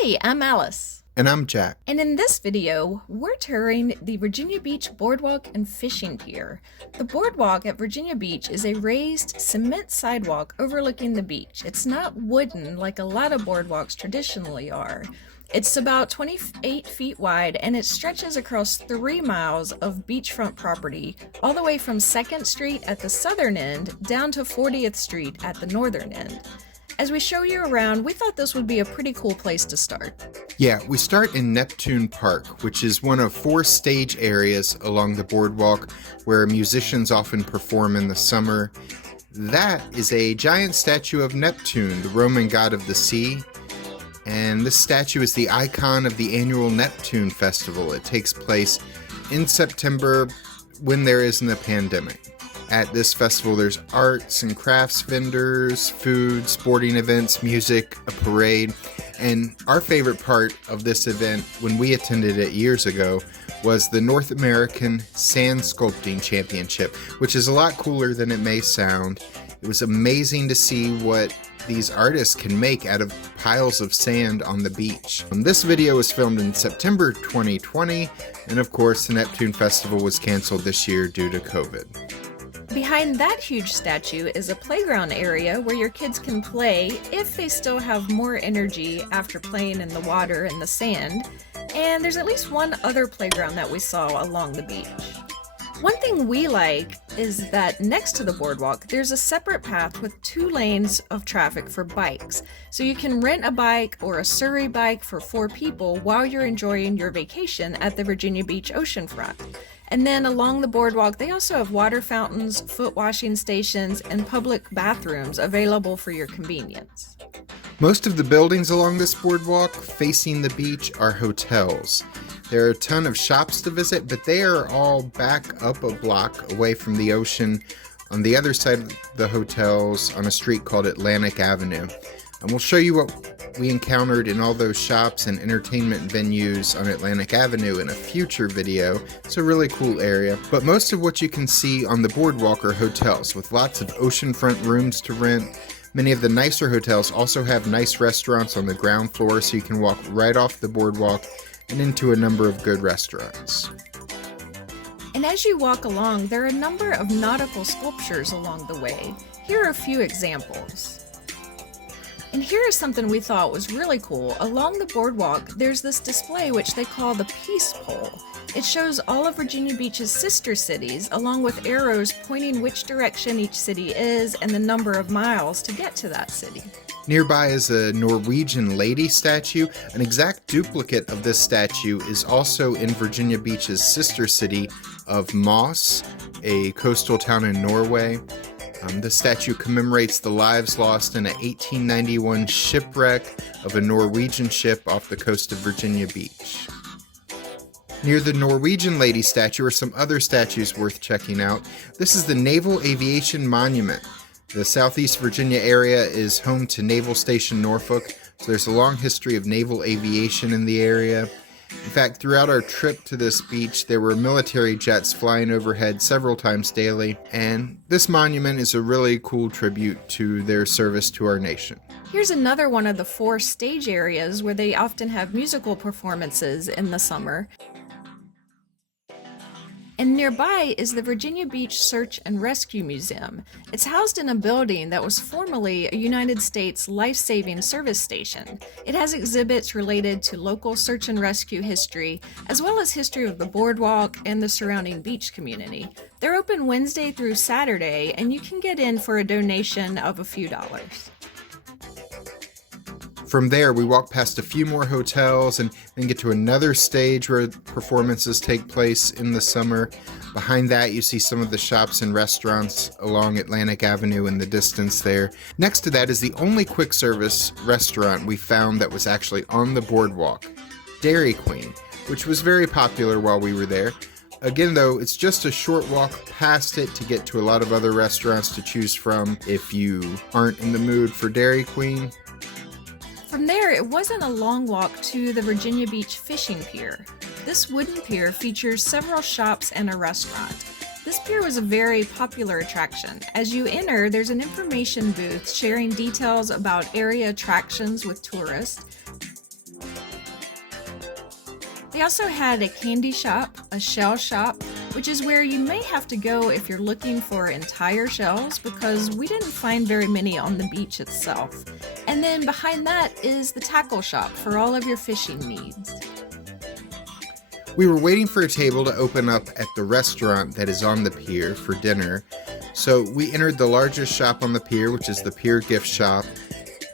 Hey, I'm Alice. And I'm Jack. And in this video, we're touring the Virginia Beach Boardwalk and Fishing Pier. The boardwalk at Virginia Beach is a raised cement sidewalk overlooking the beach. It's not wooden like a lot of boardwalks traditionally are. It's about 28 feet wide and it stretches across 3 miles of beachfront property, all the way from 2nd Street at the southern end down to 40th Street at the northern end. As we show you around, we thought this would be a pretty cool place to start. Yeah, we start in Neptune Park, which is one of 4 stage areas along the boardwalk where musicians often perform in the summer. That is a giant statue of Neptune, the Roman god of the sea. And this statue is the icon of the annual Neptune Festival. It takes place in September when there isn't a pandemic. At this festival, there's arts and crafts vendors, food, sporting events, music, a parade. And our favorite part of this event, when we attended it years ago, was the North American Sand Sculpting Championship, which is a lot cooler than it may sound. It was amazing to see what these artists can make out of piles of sand on the beach. This video was filmed in September 2020, and of course the Neptune Festival was canceled this year due to COVID. Behind that huge statue is a playground area where your kids can play if they still have more energy after playing in the water and the sand, and there's at least one other playground that we saw along the beach. One thing we like is that next to the boardwalk, there's a separate path with 2 lanes of traffic for bikes. So you can rent a bike or a Surrey bike for 4 people while you're enjoying your vacation at the Virginia Beach oceanfront. And then along the boardwalk, they also have water fountains, foot washing stations, and public bathrooms available for your convenience. Most of the buildings along this boardwalk facing the beach are hotels. There are a ton of shops to visit, but they are all back up a block away from the ocean on the other side of the hotels on a street called Atlantic Avenue. And we'll show you what we encountered in all those shops and entertainment venues on Atlantic Avenue in a future video. It's a really cool area, but most of what you can see on the boardwalk are hotels with lots of oceanfront rooms to rent. Many of the nicer hotels also have nice restaurants on the ground floor, so you can walk right off the boardwalk and into a number of good restaurants. And as you walk along, there are a number of nautical sculptures along the way. Here are a few examples. And here is something we thought was really cool. Along the boardwalk, there's this display which they call the Peace Pole. It shows all of Virginia Beach's sister cities, along with arrows pointing which direction each city is and the number of miles to get to that city. Nearby is a Norwegian lady statue. An exact duplicate of this statue is also in Virginia Beach's sister city of Moss, a coastal town in Norway. The statue commemorates the lives lost in a 1891 shipwreck of a Norwegian ship off the coast of Virginia Beach. Near the Norwegian lady statue are some other statues worth checking out. This is the Naval Aviation Monument. The Southeast Virginia area is home to Naval Station Norfolk, so there's a long history of naval aviation in the area. In fact, throughout our trip to this beach, there were military jets flying overhead several times daily, and this monument is a really cool tribute to their service to our nation. Here's another one of the 4 stage areas where they often have musical performances in the summer. And nearby is the Virginia Beach Search and Rescue Museum. It's housed in a building that was formerly a United States life-saving service station. It has exhibits related to local search and rescue history, as well as history of the boardwalk and the surrounding beach community. They're open Wednesday through Saturday, and you can get in for a donation of a few dollars. From there, we walk past a few more hotels and then get to another stage where performances take place in the summer. Behind that, you see some of the shops and restaurants along Atlantic Avenue in the distance there. Next to that is the only quick service restaurant we found that was actually on the boardwalk, Dairy Queen, which was very popular while we were there. Again, though, it's just a short walk past it to get to a lot of other restaurants to choose from if you aren't in the mood for Dairy Queen. From there, it wasn't a long walk to the Virginia Beach Fishing Pier. This wooden pier features several shops and a restaurant. This pier was a very popular attraction. As you enter, there's an information booth sharing details about area attractions with tourists. They also had a candy shop, a shell shop, which is where you may have to go if you're looking for entire shells because we didn't find very many on the beach itself. And then behind that is the tackle shop for all of your fishing needs. We were waiting for a table to open up at the restaurant that is on the pier for dinner, so we entered the largest shop on the pier, which is the Pier Gift Shop.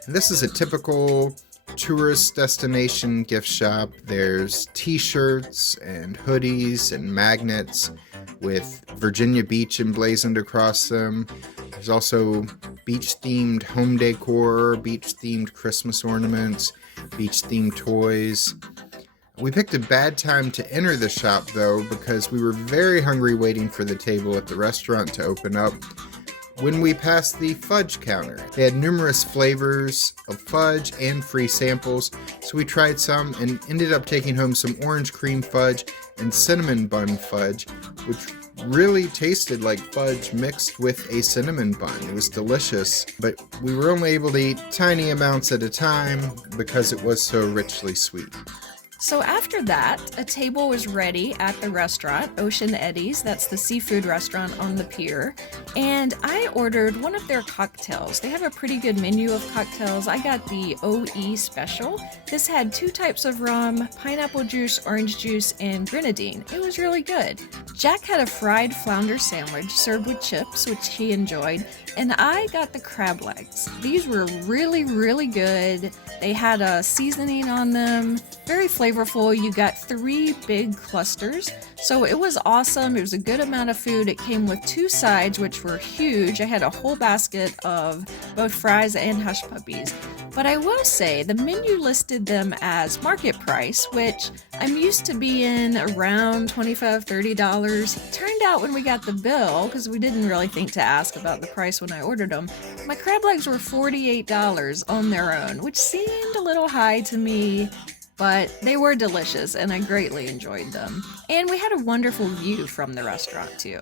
And this is a typical tourist destination gift shop. There's t-shirts and hoodies and magnets with Virginia Beach emblazoned across them. There's also beach-themed home decor, beach-themed Christmas ornaments, beach-themed toys. We picked a bad time to enter the shop though because we were very hungry waiting for the table at the restaurant to open up. When we passed the fudge counter, they had numerous flavors of fudge and free samples, so we tried some and ended up taking home some orange cream fudge and cinnamon bun fudge, which really tasted like fudge mixed with a cinnamon bun. It was delicious, but we were only able to eat tiny amounts at a time because it was so richly sweet. So after that, a table was ready at the restaurant, Ocean Eddie's, that's the seafood restaurant on the pier, and I ordered one of their cocktails. They have a pretty good menu of cocktails. I got the OE special. This had 2 types of rum, pineapple juice, orange juice, and grenadine. It was really good. Jack had a fried flounder sandwich served with chips, which he enjoyed, and I got the crab legs. These were really, really good. They had a seasoning on them, very flavorful. You got 3 big clusters, so it was awesome. It was a good amount of food. It came with 2 sides, which were huge. I had a whole basket of both fries and hush puppies. But I will say the menu listed them as market price, which I'm used to being around $25, $30. Turned out when we got the bill, because we didn't really think to ask about the price when I ordered them, my crab legs were $48 on their own, which seemed a little high to me, but they were delicious and I greatly enjoyed them. And we had a wonderful view from the restaurant too.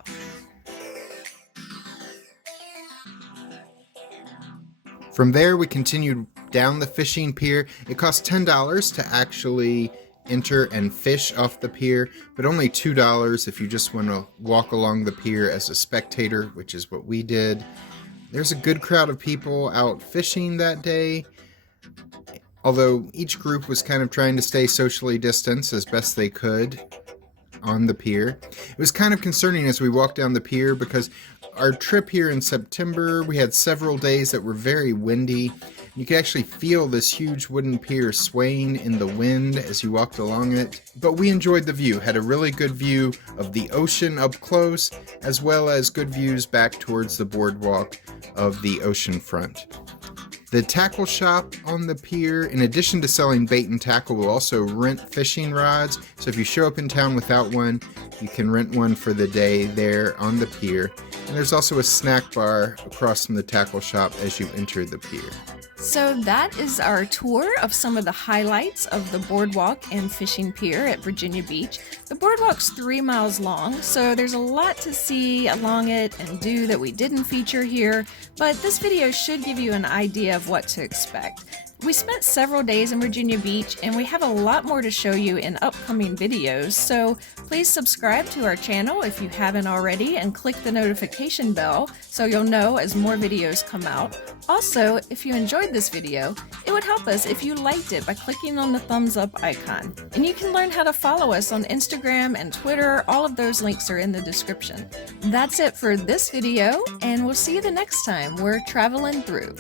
From there, we continued down the fishing pier. It cost $10 to actually enter and fish off the pier, but only $2 if you just want to walk along the pier as a spectator, which is what we did. There's a good crowd of people out fishing that day, although each group was kind of trying to stay socially distanced as best they could on the pier. It was kind of concerning as we walked down the pier because our trip here in September, we had several days that were very windy. You could actually feel this huge wooden pier swaying in the wind as you walked along it. But we enjoyed the view, had a really good view of the ocean up close, as well as good views back towards the boardwalk of the ocean front. The tackle shop on the pier, in addition to selling bait and tackle, will also rent fishing rods. So if you show up in town without one, you can rent one for the day there on the pier. And there's also a snack bar across from the tackle shop as you enter the pier. So that is our tour of some of the highlights of the boardwalk and fishing pier at Virginia Beach. The boardwalk's 3 miles long, so there's a lot to see along it and do that we didn't feature here, but this video should give you an idea of what to expect. We spent several days in Virginia Beach and we have a lot more to show you in upcoming videos, so please subscribe to our channel if you haven't already and click the notification bell so you'll know as more videos come out. Also, if you enjoyed this video, it would help us if you liked it by clicking on the thumbs up icon. And you can learn how to follow us on Instagram and Twitter. All of those links are in the description. That's it for this video, and we'll see you the next time we're traveling through.